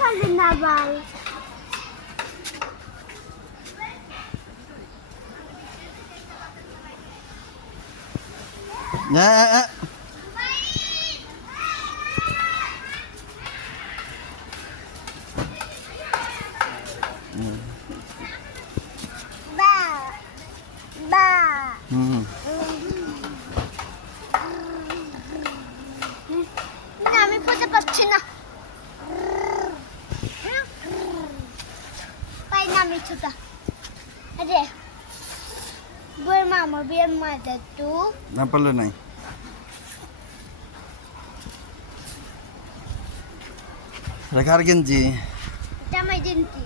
খালি না ভাই বা বা না আমি খুঁজে পাচ্ছি না পাই না আমি ছুটা আরে বই মামা বিয়ের মাঝে তু না পারলে নাই রাখার গেঞ্জি জামাই দিনটি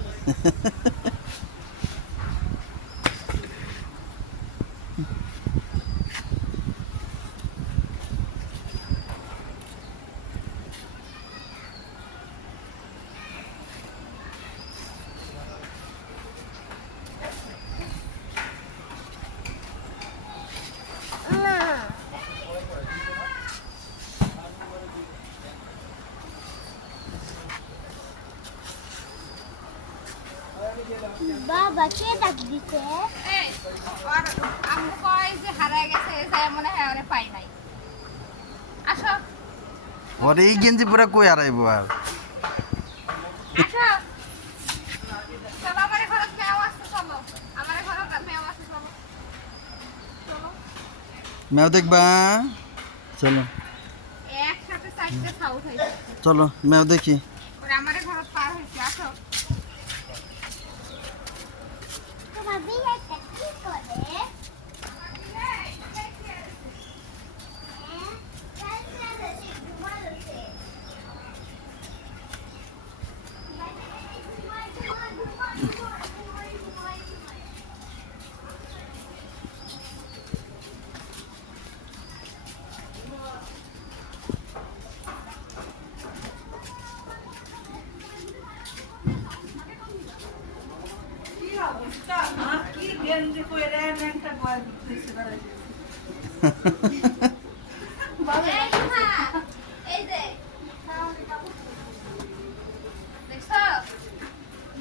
বাবা কে ডাক দিতে এই আর আম্মু কয় যে হারায় গেছে তাই মনে হয় আরে পাই নাই আসো ওরে এই গেঞ্জি পুরা কই আরাইবো আর আসো চলো আমার ঘরে মেও আসছে চলো আমার ঘরে মেও আসছে চলো চলো মেও দেখবা চলো একসাথে চারটে সাউথ হয়েছে চলো মেও দেখি ওরে আমার ঘরে পার হয়েছে আসো তোমার বিয়েটা কি করে এই মা এই যে দেখছো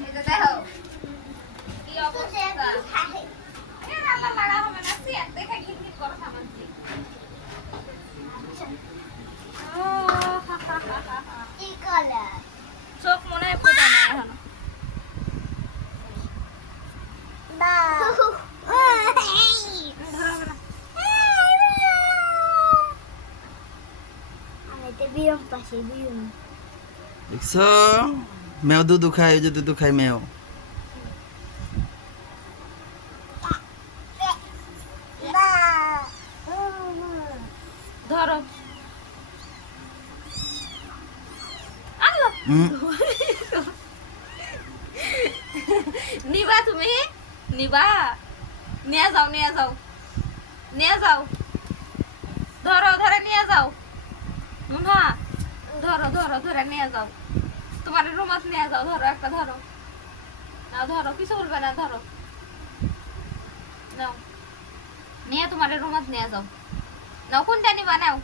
এই যে দেখো কি অবস্থা এ রান্না লাগা হবে না সিয়া দেখে ঘিরঘির করো সামান্তি ও হা হা হা হা কি কালার চোখ মনে হয় ফোটা না এখন বা আমি তো বিয়ম পাশে বিয়ম দেখছো মেও দুধু খায় ওই যে দুধু খায় মেও বা ধরো আল্লাহ নিবা তুমি নিবা নিয়ে যাও নিয়ে যাও নিয়ে যাও ধরো ধরে নিয়ে যাও মুনা ধরো ধরো ধরে নিয়ে যাও তোমার রুমাত নিয়ে যাও ধরো একটা ধরো নাও ধরো কিছু বলবে না ধরো নাও নিয়ে তোমার রুমাত নিয়ে যাও নাও কোনটা নিবা নাও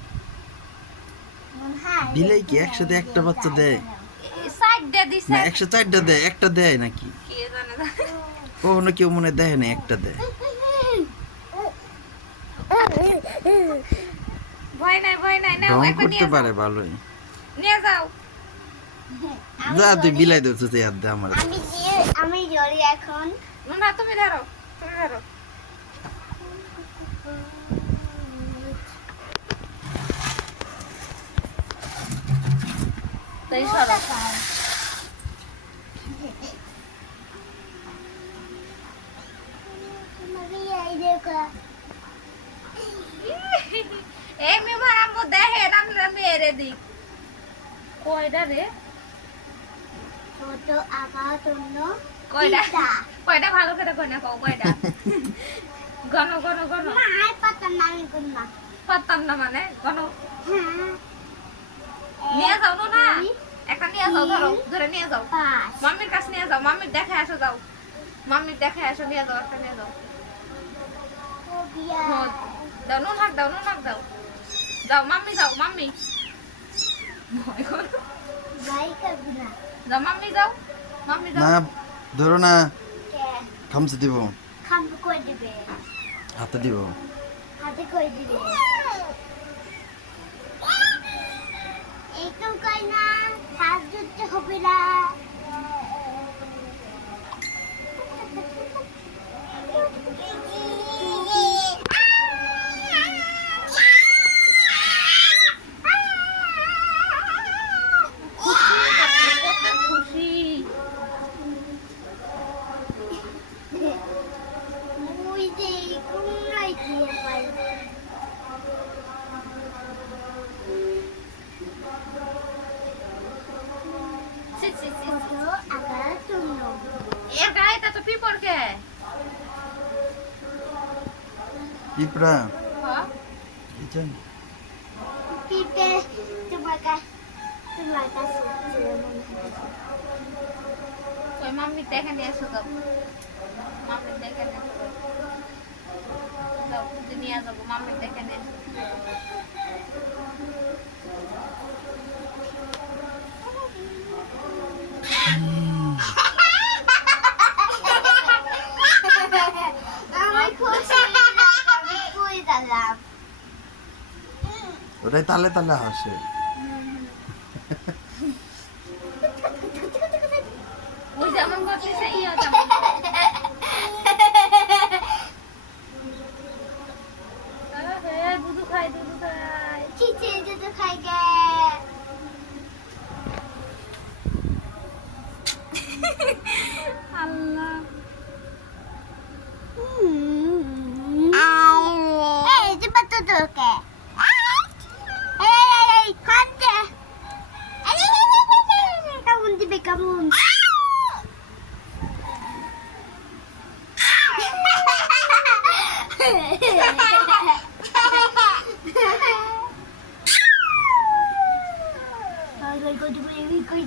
বিলাই কি একসাথে একটা বাচ্চা দেয় সাইড দিয়ে দিছে না 104টা দেয় একটা দেয় নাকি কে জানে কখনো কেউ মনে দেয় না একটা দেয় ভয় নাই নাও রং একটা নিয়ে করতে যাও পারে ভালোই নিয়ে যাও যা তুই বিলাই দিচ্ছ ইয়াদ দে আমার আমি জড়ি এখন না তুমি ধরো তুমি ধরো তাই সরো এই মেমার আম্মু দেখে আমরা মেরে দিক কয়টা রে ছোট আঁকার জন্য কয়টা তিনটা। কয়টা ভালো করে কয় না কও কয়টা গণ গণ গণ না আর পাতাম না আমি কোন না পারতাম না মানে গণ হ্যাঁ নিয়ে যাও না একটা নিয়ে যাও ধরো ধরে নিয়ে যাও 5 মাম্মির কাছে নিয়ে যাও মাম্মির দেখে আসো যাও মাম্মির দেখে আসো নিয়ে যাও একটা নিয়ে যাও ফোবিয়া দাও নুন হাক দাও যাও মাম্মি যাও মাম্মি ভয় করো ভাই কবি না যাও মাম্মি যাও মাম্মি যাও না ধরো না কে খামচে দিব খাম কই দিবে হাতে দিব হাতে কই দিবে একটু কই না হাত ধরতে হবে না খুশি ওই যে কোন নাই দিয়ে পাই ছি ছি ছি তো আবার তুমি এর গায়েটা তো পিপর কে পিঁপড়া হ্যাঁ কি জানি পিপে তোমার কাছে ছিল মনে হয় ওই মাম্মি দেখে নিয়ে এসো যাও মাম্মি দেখে নিয়ে এসো যাও খুঁজে নিয়ে যাবো মাম্মি দেখে নিয়ে এসো আমার খুশি আমি কই দিলাম ওটাই তালে তালে হাসে ওই যেমন করতেছে ইয়া যেমন দুধু খাই দুধু খাই চিচে যদি খাই গে আল্লাহ এই যে বাতো তোকে এই কান্দে কেমন দিবে কেমন কই